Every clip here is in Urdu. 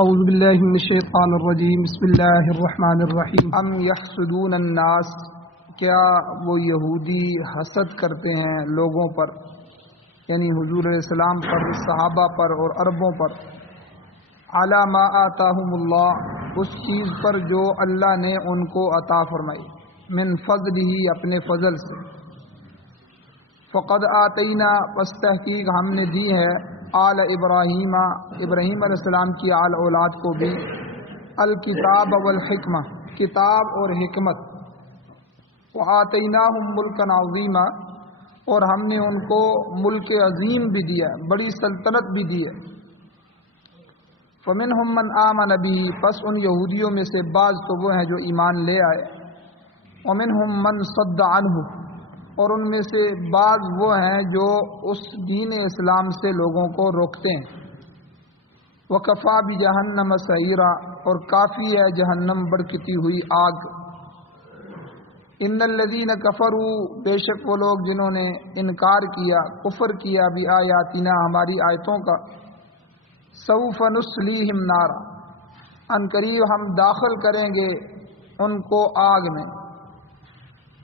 اعوذ باللہ من الشیطان الرجیم بسم اللہ الرحمن الرحیم ام یحسدون الناس، کیا وہ یہودی حسد کرتے ہیں لوگوں پر، یعنی حضور علیہ السلام پر، صحابہ پر اور عربوں پر، علی ما آتاہم اللہ، اس چیز پر جو اللہ نے ان کو عطا فرمائی، من فضلہ، اپنے فضل سے، فقد آتینا، پس تحقیق ہم نے دی ہے، آل ابراہیم، ابراہیم علیہ السلام کی آل اولاد کو بھی، الکتاب والحکمہ، کتاب اور حکمت، وآتیناہم ملکا عظیما، اور ہم نے ان کو ملک عظیم بھی دیا، بڑی سلطنت بھی دی ہے، فمنہم من آمن بہ، پس ان یہودیوں میں سے بعض تو وہ ہیں جو ایمان لے آئے، ومنہم من صد عنہ، اور ان میں سے بعض وہ ہیں جو اس دین اسلام سے لوگوں کو روکتے ہیں، وکفا بجہنم سعیرا، اور کافی ہے جہنم بڑکتی ہوئی آگ، ان الذین کفروا، بے شک وہ لوگ جنہوں نے انکار کیا، کفر کیا، بآیاتنا، ہماری آیتوں کا، سوف نصلیہم نارا، ان قریب ہم داخل کریں گے ان کو آگ میں،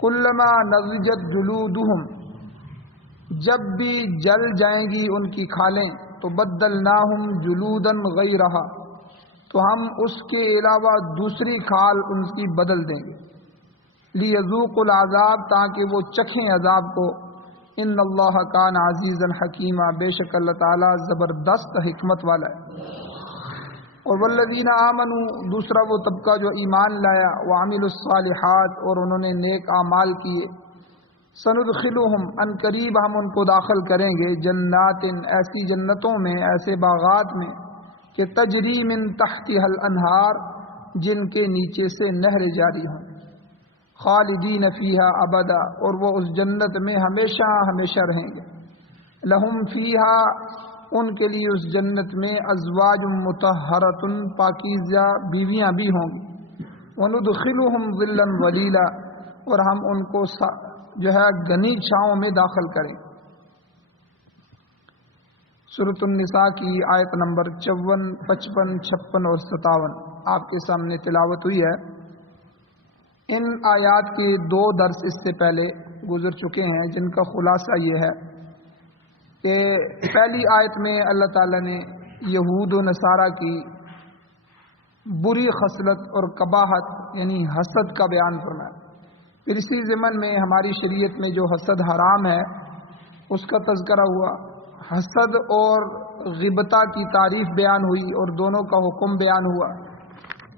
کلما نضجت جلودہم، جب بھی جل جائیں گی ان کی کھالیں، تو بدلناہم جلودا غیرہا، تو ہم اس کے علاوہ دوسری کھال ان کی بدل دیں گے، لیذوقوا العذاب، تاکہ وہ چکھیں عذاب کو، ان اللہ کان عزیزا حکیما، بے شک اللہ تعالیٰ زبردست حکمت والا ہے، اور والذین آمنوا، دوسرا وہ طبقہ جو ایمان لایا، وعملوا الصالحات، اور انہوں نے نیک اعمال کیے، سندخلہم، ان قریب ہم ان کو داخل کریں گے، جنات، ایسی جنتوں میں، ایسے باغات میں، کہ تجری من تحتها الانہار، جن کے نیچے سے نہریں جاری ہوں، خالدین فیہا ابدا، اور وہ اس جنت میں ہمیشہ ہمیشہ رہیں گے، لہم فیہا، ان کے لیے اس جنت میں، ازواج مطہرۃ، پاکیزہ بیویاں بھی ہوں گی، وندخلہم ظلا ظلیلا، اور ہم ان کو جو ہے گھنی چھاؤں میں داخل کریں۔ سورۃ النساء کی آیت نمبر 54، 55، 56 اور 57 آپ کے سامنے تلاوت ہوئی ہے۔ ان آیات کے 2 درس اس سے پہلے گزر چکے ہیں، جن کا خلاصہ یہ ہے کہ پہلی آیت میں اللہ تعالیٰ نے یہود و نصارہ کی بری خصلت اور قباحت، یعنی حسد کا بیان فرمایا، پھر اسی ضمن میں ہماری شریعت میں جو حسد حرام ہے اس کا تذکرہ ہوا، حسد اور غیبتہ کی تعریف بیان ہوئی اور دونوں کا حکم بیان ہوا،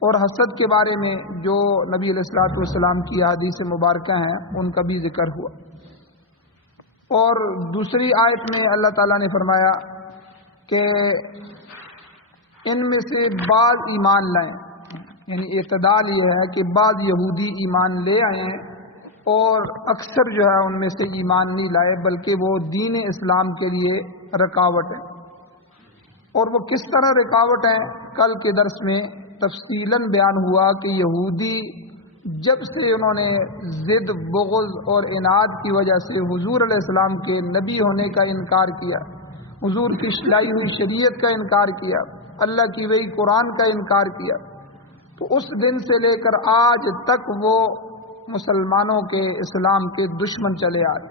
اور حسد کے بارے میں جو نبی علیہ الصلوۃ والسلام کی احادیث مبارکہ ہیں ان کا بھی ذکر ہوا، اور دوسری آیت میں اللہ تعالیٰ نے فرمایا کہ ان میں سے بعض ایمان لائیں، یعنی اعتدال یہ ہے کہ بعض یہودی ایمان لے آئے ہیں اور اکثر جو ہے ان میں سے ایمان نہیں لائے، بلکہ وہ دین اسلام کے لیے رکاوٹ ہیں، اور وہ کس طرح رکاوٹ ہیں کل کے درس میں تفصیلاً بیان ہوا کہ یہودی جب سے انہوں نے ضد، بغض اور عناد کی وجہ سے حضور علیہ السلام کے نبی ہونے کا انکار کیا، حضور کی لائی ہوئی شریعت کا انکار کیا، اللہ کی وحی قرآن کا انکار کیا، تو اس دن سے لے کر آج تک وہ مسلمانوں کے، اسلام کے دشمن چلے آئے،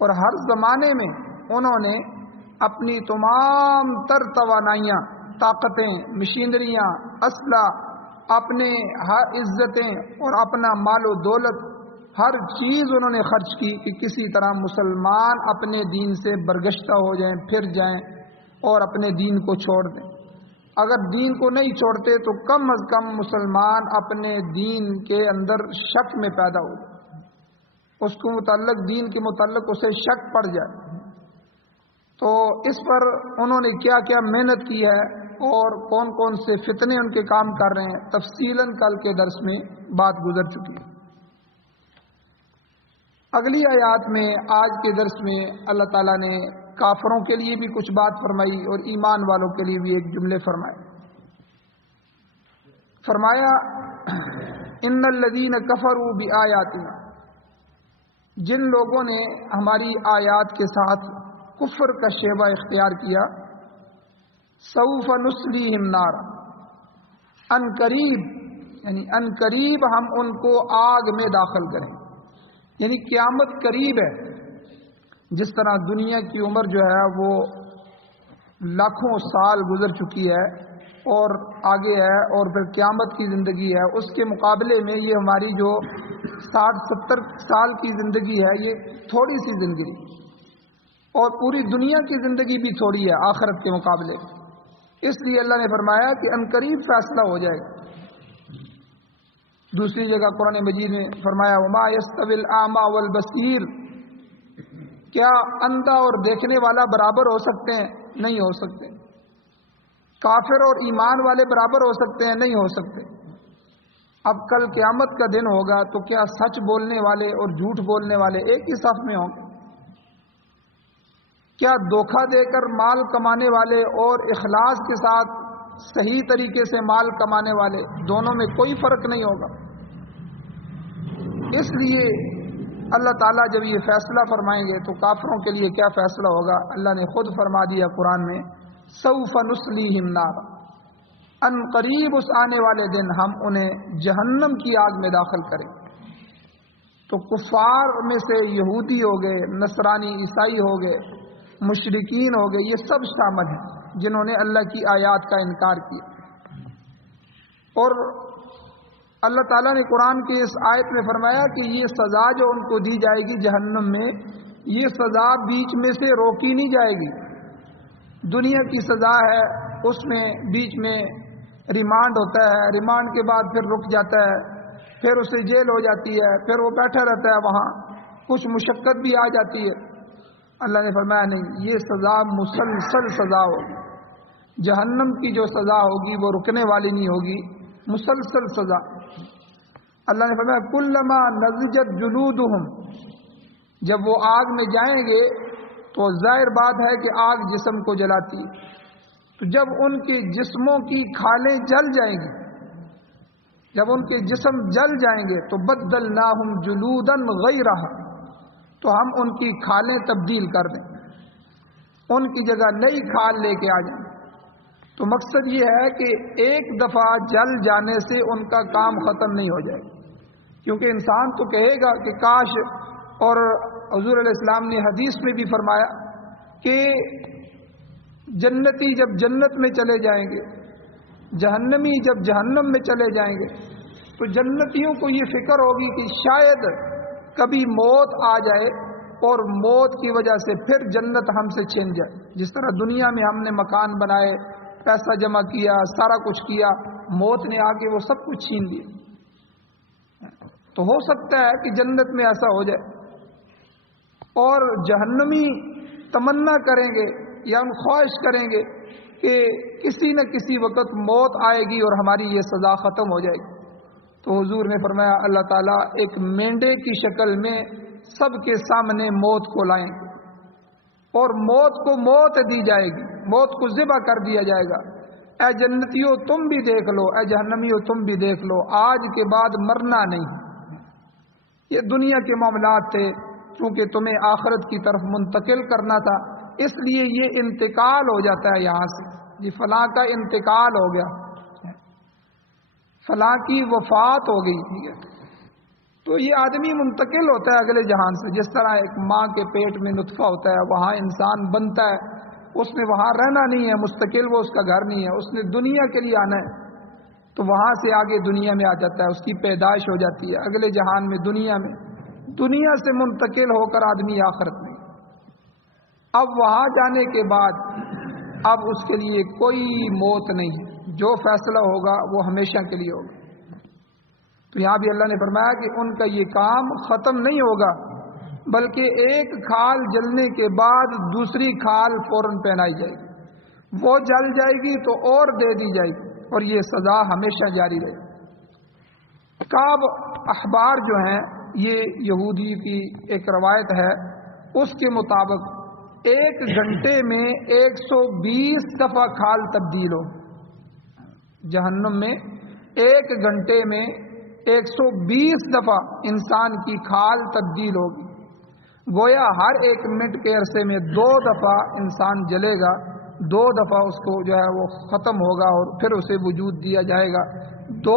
اور ہر زمانے میں انہوں نے اپنی تمام تر توانائیاں، طاقتیں، مشینریاں، اسلحہ، اپنے ہر عزتیں اور اپنا مال و دولت، ہر چیز انہوں نے خرچ کی کہ کسی طرح مسلمان اپنے دین سے برگشتہ ہو جائیں، پھر جائیں اور اپنے دین کو چھوڑ دیں، اگر دین کو نہیں چھوڑتے تو کم از کم مسلمان اپنے دین کے اندر شک میں پیدا ہو جائے، اس کو متعلق، دین کے متعلق اسے شک پڑ جائے، تو اس پر انہوں نے کیا کیا محنت کی ہے اور کون کون سے فتنے ان کے کام کر رہے ہیں، تفصیلاً کل کے درس میں بات گزر چکی ہے۔ اگلی آیات میں، آج کے درس میں اللہ تعالیٰ نے کافروں کے لیے بھی کچھ بات فرمائی اور ایمان والوں کے لیے بھی ایک جملے فرمائے، فرمایا ان الذین کفروا بآیاتنا، جن لوگوں نے ہماری آیات کے ساتھ کفر کا شیوہ اختیار کیا، سوف نصلیہم نارا، ان قریب یعنی ان قریب ہم ان کو آگ میں داخل کریں، یعنی قیامت قریب ہے۔ جس طرح دنیا کی عمر جو ہے وہ لاکھوں سال گزر چکی ہے اور آگے ہے، اور پھر قیامت کی زندگی ہے، اس کے مقابلے میں یہ ہماری جو 60-70 سال کی زندگی ہے یہ تھوڑی سی زندگی، اور پوری دنیا کی زندگی بھی تھوڑی ہے آخرت کے مقابلے۔ اس لیے اللہ نے فرمایا کہ عنقریب فیصلہ ہو جائے گا۔ دوسری جگہ قرآن مجید میں فرمایا وما یستوی الاعمی والبصیر، کیا اندھا اور دیکھنے والا برابر ہو سکتے ہیں؟ نہیں ہو سکتے۔ کافر اور ایمان والے برابر ہو سکتے ہیں؟ نہیں ہو سکتے۔ اب کل قیامت کا دن ہوگا تو کیا سچ بولنے والے اور جھوٹ بولنے والے ایک ہی صف میں ہوں گے؟ کیا دھوکہ دے کر مال کمانے والے اور اخلاص کے ساتھ صحیح طریقے سے مال کمانے والے، دونوں میں کوئی فرق نہیں ہوگا؟ اس لیے اللہ تعالیٰ جب یہ فیصلہ فرمائیں گے تو کافروں کے لیے کیا فیصلہ ہوگا؟ اللہ نے خود فرما دیا قرآن میں سوف نصلیہم نارا، ان قریب اس آنے والے دن ہم انہیں جہنم کی آگ میں داخل کریں۔ تو کفار میں سے یہودی ہو گئے، نصرانی، عیسائی ہو گئے، مشرکین ہو گئے، یہ سب شامل ہیں جنہوں نے اللہ کی آیات کا انکار کیا۔ اور اللہ تعالیٰ نے قرآن کی اس آیت میں فرمایا کہ یہ سزا جو ان کو دی جائے گی جہنم میں، یہ سزا بیچ میں سے روکی نہیں جائے گی۔ دنیا کی سزا ہے، اس میں بیچ میں ریمانڈ ہوتا ہے، ریمانڈ کے بعد پھر رک جاتا ہے، پھر اسے جیل ہو جاتی ہے، پھر وہ بیٹھا رہتا ہے وہاں، کچھ مشقت بھی آ جاتی ہے۔ اللہ نے فرمایا نہیں، یہ سزا مسلسل سزا ہوگی۔ جہنم کی جو سزا ہوگی وہ رکنے والی نہیں ہوگی، مسلسل سزا۔ اللہ نے فرمایا کلما نضجت جلودہم، جب وہ آگ میں جائیں گے تو ظاہر بات ہے کہ آگ جسم کو جلاتی ہے، تو جب ان کے جسموں کی کھالیں جل جائیں گی، جب ان کے جسم جل جائیں گے تو بدلناہم جلودا غیرہا، تو ہم ان کی کھالیں تبدیل کر دیں، ان کی جگہ نئی کھال لے کے آ جائیں۔ تو مقصد یہ ہے کہ ایک دفعہ جل جانے سے ان کا کام ختم نہیں ہو جائے، کیونکہ انسان تو کہے گا کہ کاش، اور حضور علیہ السلام نے حدیث میں بھی فرمایا کہ جنتی جب جنت میں چلے جائیں گے، جہنمی جب جہنم میں چلے جائیں گے، تو جنتیوں کو یہ فکر ہوگی کہ شاید کبھی موت آ جائے اور موت کی وجہ سے پھر جنت ہم سے چھن جائے۔ جس طرح دنیا میں ہم نے مکان بنائے، پیسہ جمع کیا، سارا کچھ کیا، موت نے آ کے وہ سب کچھ چھین لیا۔ تو ہو سکتا ہے کہ جنت میں ایسا ہو جائے، اور جہنمی تمنا کریں گے یا ہم خواہش کریں گے کہ کسی نہ کسی وقت موت آئے گی اور ہماری یہ سزا ختم ہو جائے گی۔ تو حضور نے فرمایا اللہ تعالیٰ ایک مینڈے کی شکل میں سب کے سامنے موت کو لائیں گے، اور موت کو موت دی جائے گی، موت کو ذبح کر دیا جائے گا۔ اے جنتیوں تم بھی دیکھ لو، اے جہنمیوں تم بھی دیکھ لو، آج کے بعد مرنا نہیں۔ یہ دنیا کے معاملات تھے، چونکہ تمہیں آخرت کی طرف منتقل کرنا تھا، اس لیے یہ انتقال ہو جاتا ہے یہاں سے، یہ فلاں کا انتقال ہو گیا، فلاں کی وفات ہو گئی، ٹھیک ہے۔ تو یہ آدمی منتقل ہوتا ہے اگلے جہان سے، جس طرح ایک ماں کے پیٹ میں نطفہ ہوتا ہے، وہاں انسان بنتا ہے، اس نے وہاں رہنا نہیں ہے مستقل، وہ اس کا گھر نہیں ہے، اس نے دنیا کے لیے آنا ہے، تو وہاں سے آگے دنیا میں آ جاتا ہے، اس کی پیدائش ہو جاتی ہے اگلے جہان میں، دنیا سے منتقل ہو کر آدمی آخرت میں۔ اب وہاں جانے کے بعد اب اس کے لیے کوئی موت نہیں ہے، جو فیصلہ ہوگا وہ ہمیشہ کے لیے ہوگا۔ تو یہاں بھی اللہ نے فرمایا کہ ان کا یہ کام ختم نہیں ہوگا، بلکہ ایک کھال جلنے کے بعد دوسری کھال فوراً پہنائی جائے گی، وہ جل جائے گی تو اور دے دی جائے گی، اور یہ سزا ہمیشہ جاری رہے گی۔ کعب احبار جو ہیں، یہ یہودی کی ایک روایت ہے، اس کے مطابق 1 گھنٹے میں 120 دفعہ کھال تبدیل ہو، جہنم میں 1 گھنٹے میں 120 دفعہ انسان کی کھال تبدیل ہوگی، گویا ہر 1 منٹ کے عرصے میں 2 دفعہ انسان جلے گا، 2 دفعہ اس کو جو ہے وہ ختم ہوگا اور پھر اسے وجود دیا جائے گا۔ 2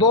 2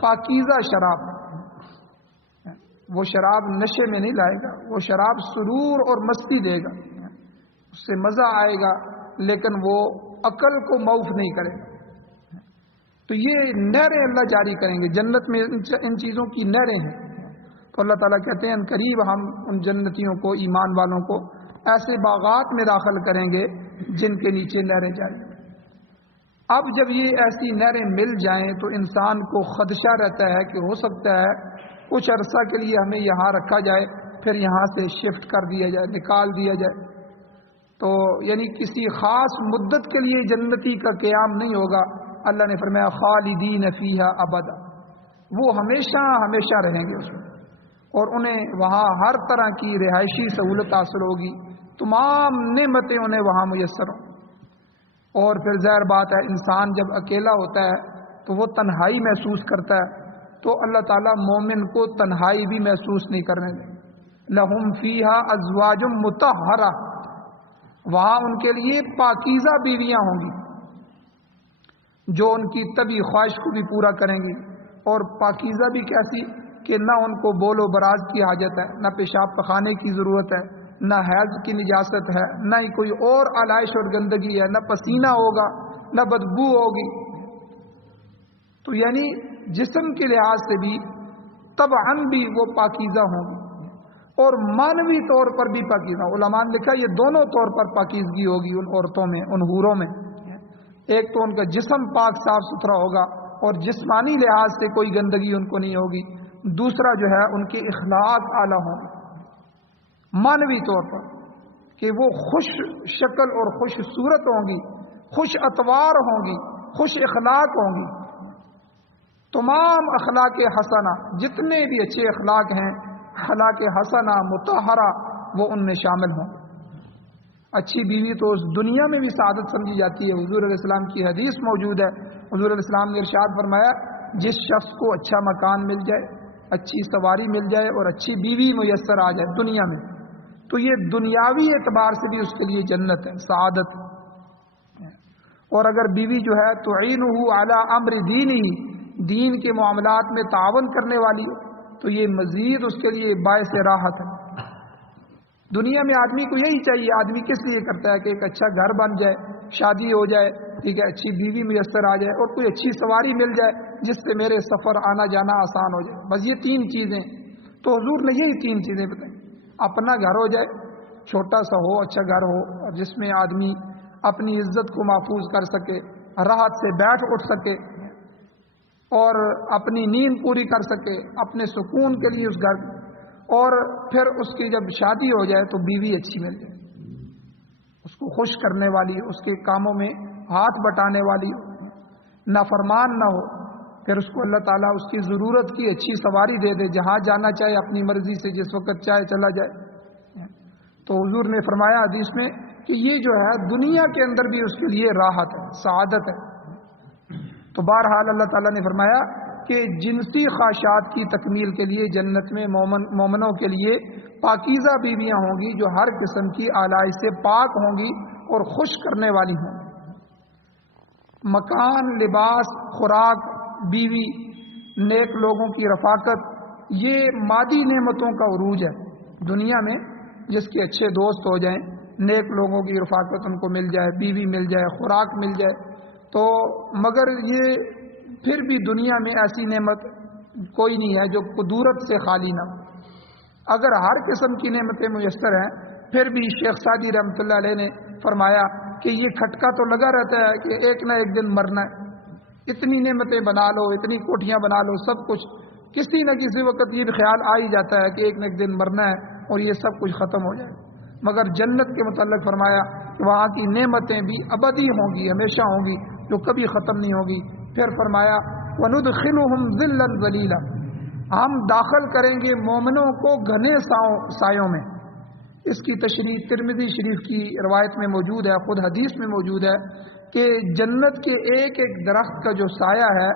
پاکیزہ شراب، وہ شراب نشے میں نہیں لائے گا، وہ شراب سرور اور مستی دے گا، اس سے مزہ آئے گا، لیکن وہ عقل کو معاف نہیں کرے گا۔ تو یہ نہریں اللہ جاری کریں گے جنت میں، ان چیزوں کی نہریں ہیں۔ تو اللہ تعالیٰ کہتے ہیں ان قریب ہم ان جنتیوں کو، ایمان والوں کو ایسے باغات میں داخل کریں گے جن کے نیچے نہریں جائیں گی۔ اب جب یہ ایسی نہریں مل جائیں تو انسان کو خدشہ رہتا ہے کہ ہو سکتا ہے کچھ عرصہ کے لیے ہمیں یہاں رکھا جائے، پھر یہاں سے شفٹ کر دیا جائے، نکال دیا جائے۔ تو یعنی کسی خاص مدت کے لیے جنتی کا قیام نہیں ہوگا۔ اللہ نے فرمایا خالدین فیہا ابدا، وہ ہمیشہ ہمیشہ رہیں گے اس میں، اور انہیں وہاں ہر طرح کی رہائشی سہولت حاصل ہوگی، تمام نعمتیں انہیں وہاں میسر ہوں۔ اور پھر ظاہر بات ہے انسان جب اکیلا ہوتا ہے تو وہ تنہائی محسوس کرتا ہے، تو اللہ تعالیٰ مومن کو تنہائی بھی محسوس نہیں کرنے دیں۔ لہم فیہا ازواج مطہرہ، وہاں ان کے لیے پاکیزہ بیویاں ہوں گی جو ان کی طبی خواہش کو بھی پورا کریں گی۔ اور پاکیزہ بھی کیسی کہ نہ ان کو بول و براز کی حاجت ہے، نہ پیشاب پخانے کی ضرورت ہے، نہ حیض کی نجاست ہے، نہ ہی کوئی اور آلائش اور گندگی ہے، نہ پسینہ ہوگا، نہ بدبو ہوگی۔ تو یعنی جسم کے لحاظ سے بھی طبعاً بھی وہ پاکیزہ ہوں گی، اور معنوی طور پر بھی پاکیزہ۔ علماء نے لکھا یہ دونوں طور پر پاکیزگی ہوگی ان عورتوں میں، ان حوروں میں۔ ایک تو ان کا جسم پاک صاف ستھرا ہوگا اور جسمانی لحاظ سے کوئی گندگی ان کو نہیں ہوگی، دوسرا جو ہے ان کے اخلاق اعلیٰ ہوں گے معنوی طور پر، کہ وہ خوش شکل اور خوش صورت ہوں گی، خوش اطوار ہوں گی، خوش اخلاق ہوں گی۔ تمام اخلاق حسنہ، جتنے بھی اچھے اخلاق ہیں، اخلاق حسنہ مطہرہ، وہ ان میں شامل ہوں۔ اچھی بیوی تو اس دنیا میں بھی سعادت سمجھی جاتی ہے۔ حضور علیہ السلام کی حدیث موجود ہے، حضور علیہ السلام نے ارشاد فرمایا جس شخص کو اچھا مکان مل جائے، اچھی سواری مل جائے اور اچھی بیوی میسر آ جائے دنیا میں، تو یہ دنیاوی اعتبار سے بھی اس کے لیے جنت ہے، سعادت ہے۔ اور اگر بیوی جو ہے تعینہ علی امر دینہ، دین کے معاملات میں تعاون کرنے والی ہے، تو یہ مزید اس کے لیے باعث راحت ہے۔ دنیا میں آدمی کو یہی چاہیے، آدمی کس لیے کرتا ہے کہ ایک اچھا گھر بن جائے، شادی ہو جائے، ٹھیک ہے، اچھی بیوی میسر آ جائے، اور کوئی اچھی سواری مل جائے جس سے میرے سفر آنا جانا آسان ہو جائے۔ بس یہ تین چیزیں، تو حضور نے یہی تین چیزیں بتائیں۔ اپنا گھر ہو جائے، چھوٹا سا ہو، اچھا گھر ہو، اور جس میں آدمی اپنی عزت کو محفوظ کر سکے، راحت سے بیٹھ اٹھ سکے، اور اپنی نیند پوری کر سکے اپنے سکون کے لیے اس گھر، اور پھر اس کی جب شادی ہو جائے تو بیوی اچھی مل جائے، اس کو خوش کرنے والی، اس کے کاموں میں ہاتھ بٹانے والی، نافرمان نہ ہو، پھر اس کو اللہ تعالیٰ اس کی ضرورت کی اچھی سواری دے دے، جہاں جانا چاہے اپنی مرضی سے جس وقت چاہے چلا جائے۔ تو حضور نے فرمایا حدیث میں کہ یہ جو ہے دنیا کے اندر بھی اس کے لیے راحت ہے، سعادت ہے۔ تو بہرحال اللہ تعالیٰ نے فرمایا کہ جنسی خواہشات کی تکمیل کے لیے جنت میں مومنوں کے لیے پاکیزہ بیویاں ہوں گی جو ہر قسم کی آلائش سے پاک ہوں گی اور خوش کرنے والی ہوں گی۔ مکان، لباس، خوراک، بیوی، نیک لوگوں کی رفاقت، یہ مادی نعمتوں کا عروج ہے دنیا میں۔ جس کے اچھے دوست ہو جائیں، نیک لوگوں کی رفاقت ان کو مل جائے، بیوی مل جائے، خوراک مل جائے، تو مگر یہ پھر بھی دنیا میں ایسی نعمت کوئی نہیں ہے جو قدرت سے خالی نہ ہو۔ اگر ہر قسم کی نعمتیں میسر ہیں، پھر بھی شیخ سعدی رحمۃ اللہ علیہ نے فرمایا کہ یہ کھٹکا تو لگا رہتا ہے کہ ایک نہ ایک دن مرنا ہے۔ اتنی نعمتیں بنا لو، اتنی کوٹھیاں بنا لو، سب کچھ، کسی نہ کسی وقت یہ بھی خیال آ ہی جاتا ہے کہ ایک نہ ایک دن مرنا ہے اور یہ سب کچھ ختم ہو جائے۔ مگر جنت کے متعلق فرمایا کہ وہاں کی نعمتیں بھی ابدی ہوں گی، ہمیشہ ہوں گی، جو کبھی ختم نہیں ہوگی۔ پھر فرمایا وَنُدْخِلُهُمْ ظِلًّا ظَلِيلًا، ہم داخل کریں گے مومنوں کو گھنے سایوں میں۔ اس کی تشریح ترمذی شریف کی روایت میں موجود ہے، خود حدیث میں موجود ہے کہ جنت کے ایک ایک درخت کا جو سایہ ہے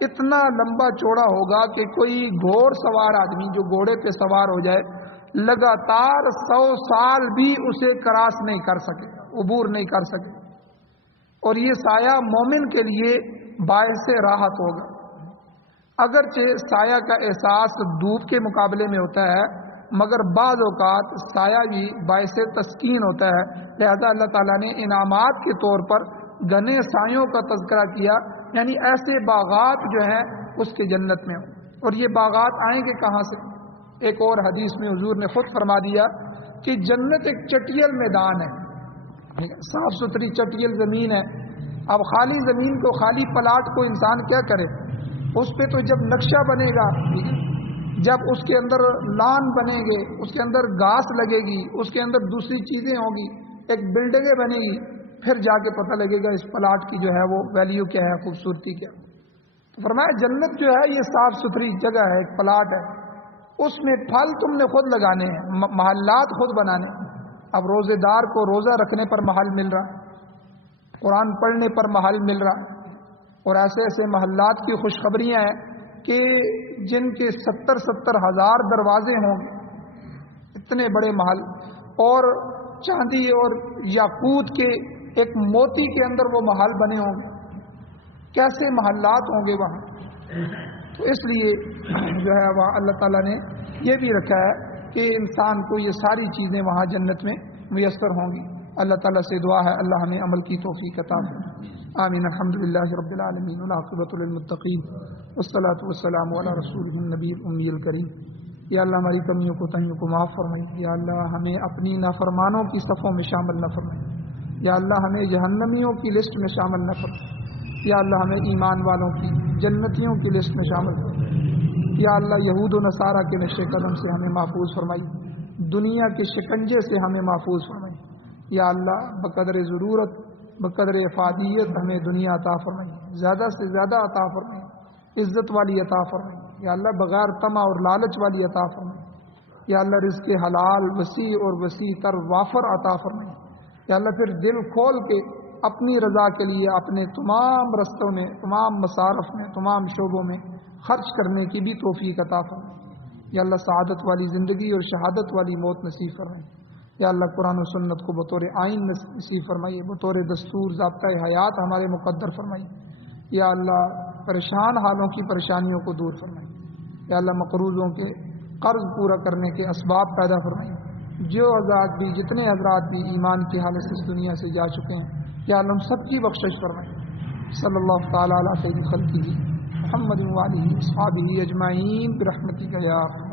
اتنا لمبا چوڑا ہوگا کہ کوئی گھوڑ سوار آدمی جو گھوڑے پہ سوار ہو جائے لگاتار 100 سال بھی اسے کراس نہیں کر سکے، عبور نہیں کر سکے۔ اور یہ سایہ مومن کے لیے باعث راحت ہوگا۔ اگرچہ سایہ کا احساس دھوپ کے مقابلے میں ہوتا ہے، مگر بعض اوقات سایہ بھی باعث تسکین ہوتا ہے، لہذا اللہ تعالیٰ نے انعامات کے طور پر گھنے سایوں کا تذکرہ کیا، یعنی ایسے باغات جو ہیں اس کے جنت میں ہوں۔ اور یہ باغات آئیں گے کہاں سے؟ ایک اور حدیث میں حضور نے خود فرما دیا کہ جنت ایک چٹیل میدان ہے، صاف ستھری چٹیل زمین ہے۔ اب خالی زمین کو، خالی پلاٹ کو انسان کیا کرے؟ اس پہ تو جب نقشہ بنے گا، جب اس کے اندر لان بنے گے، اس کے اندر گھاس لگے گی، اس کے اندر دوسری چیزیں ہوں گی، ایک بلڈنگیں بنے گی، پھر جا کے پتہ لگے گا اس پلاٹ کی جو ہے وہ ویلیو کیا ہے، خوبصورتی کیا ہے۔ تو فرمایا جنت جو ہے یہ صاف ستھری جگہ ہے، ایک پلاٹ ہے، اس میں پھل تم نے خود لگانے ہیں، محلات خود بنانے ہیں۔ اب روزے دار کو روزہ رکھنے پر محل مل رہا ہے، قرآن پڑھنے پر محل مل رہا ہے، اور ایسے ایسے محلات کی خوشخبریاں ہیں کہ جن کے 70 ہزار دروازے ہوں گے، اتنے بڑے محل، اور چاندی اور یاقوت کے ایک موتی کے اندر وہ محل بنے ہوں گے، کیسے محلات ہوں گے وہاں۔ تو اس لیے جو ہے وہاں اللہ تعالیٰ نے یہ بھی رکھا ہے کہ انسان کو یہ ساری چیزیں وہاں جنت میں میسر ہوں گی۔ اللہ تعالیٰ سے دعا ہے اللہ ہمیں عمل کی توفیق عطا فرمائے۔ آمین۔ الحمدللہ رب العالمین والعاقبۃ للمتقین والصلاۃ والسلام علی رسولہ النبی الامی الکریم۔ یا اللہ ہماری کمیوں کو تہیوں کو معاف فرمائی، یا اللہ ہمیں اپنی نافرمانوں کی صفوں میں شامل نہ فرمائی، یا اللہ ہمیں جہنمیوں کی لسٹ میں شامل نہ فرمائی، یا اللہ ہمیں ایمان والوں کی جنتیوں کی لسٹ میں شامل فرمائی، یا اللہ یہود و نصارہ کے نقش قدم سے ہمیں محفوظ فرمائی، دنیا کے شکنجے سے ہمیں محفوظ فرمائی، یا اللہ بقدر ضرورت بقدر افادیت ہمیں دنیا عطا فرمائی، زیادہ سے زیادہ عطا فرمائی، عزت والی عطا فرمائی، یا اللہ بغیر طمع اور لالچ والی عطا فرمائی، یا اللہ رزق حلال وسیع اور وسیع تر وافر عطا فرمائی، یا اللہ پھر دل کھول کے اپنی رضا کے لیے اپنے تمام رستوں میں، تمام مصارف میں، تمام شعبوں میں خرچ کرنے کی بھی توفیق عطا فرمائی، یا اللہ سعادت والی زندگی اور شہادت والی موت نصیب فرمائی، یا اللہ قرآن و سنت کو بطور آئین نصیب فرمائیے، بطور دستور ضابطۂ حیات ہمارے مقدر فرمائیے، یا اللہ پریشان حالوں کی پریشانیوں کو دور فرمائیے، یا اللہ مقروضوں کے قرض پورا کرنے کے اسباب پیدا فرمائیے، جو حضرات بھی جتنے حضرات بھی ایمان کی حالت سے اس دنیا سے جا چکے ہیں یا اللہ ہم سب کی بخشش فرمائیے۔ صلی اللہ تعالیٰ علیہ خیر خلقہ محمد و آلہ اصحابہ اجمعین برحمتک یا ارحم